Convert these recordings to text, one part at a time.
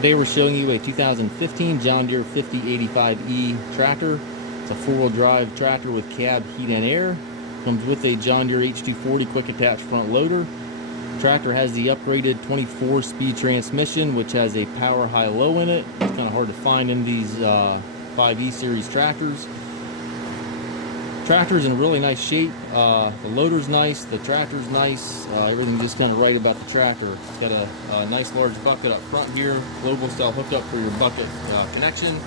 Today we're showing you a 2015 John Deere 5085E tractor. It's a four-wheel drive tractor with cab heat and air. Comes with a John Deere H240 quick attach front loader. The tractor has the upgraded 24-speed transmission, which has a power high-low in it. It's kind of hard to find in these 5E series tractors. Tractor's in really nice shape. The loader's nice, the tractor's nice, everything's just kind of right about the tractor. It's got a nice large bucket up front here, global style hookup for your bucket connection,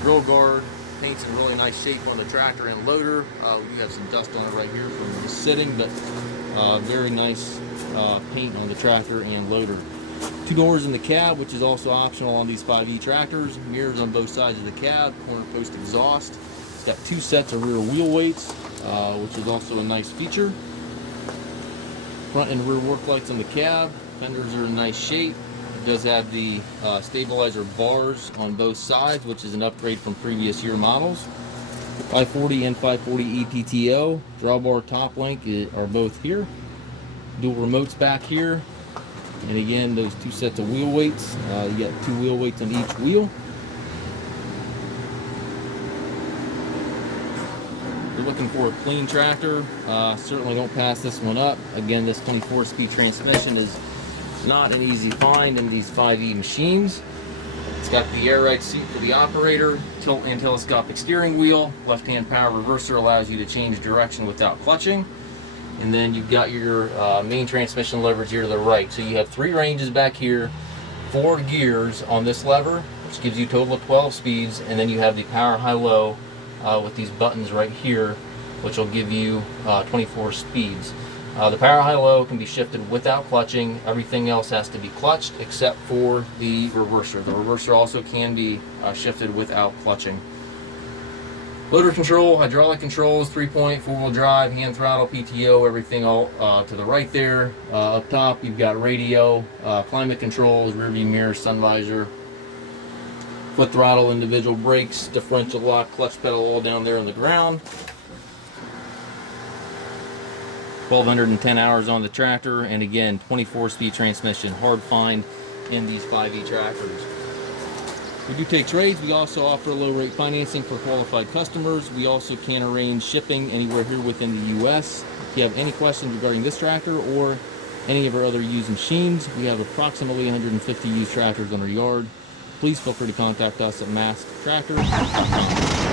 grill guard, paint's in really nice shape on the tractor and loader. We do have some dust on it right here from the sitting, but very nice paint on the tractor and loader. Two doors in the cab, which is also optional on these 5E tractors, mirrors on both sides of the cab, corner post exhaust. Got two sets of rear wheel weights, which is also a nice feature. Front and rear work lights on the cab. Fenders are in nice shape. It does have the stabilizer bars on both sides, which is an upgrade from previous year models. 540 and 540 PTO. Drawbar top link are both here. Dual remotes back here. And again, those two sets of wheel weights. You got two wheel weights on each wheel. If you're looking for a clean tractor, certainly don't pass this one up. Again, this 24-speed transmission is not an easy find in these 5E machines. It's got the air ride seat for the operator, tilt and telescopic steering wheel, left-hand power reverser allows you to change direction without clutching, and then you've got your main transmission levers here to the right. So you have three ranges back here, 4 gears on this lever, which gives you a total of 12 speeds, and then you have the power high-low with these buttons right here, which will give you 24 speeds. The power high-low can be shifted without clutching. Everything else has to be clutched except for the reverser. The reverser also can be shifted without clutching. Loader control, hydraulic controls, 3-point, 4-wheel drive, hand throttle, PTO, everything all to the right there. Up top you've got radio, climate controls, rearview mirror, sun visor, foot throttle, individual brakes, differential lock, clutch pedal all down there on the ground. 1,210 hours on the tractor, and again 24-speed transmission, hard find in these 5E tractors. We do take trades. We also offer low rate financing for qualified customers. We also can arrange shipping anywhere here within the US. If you have any questions regarding this tractor or any of our other used machines, we have approximately 150 used tractors on our yard. Please feel free to contact us at masttractors.com.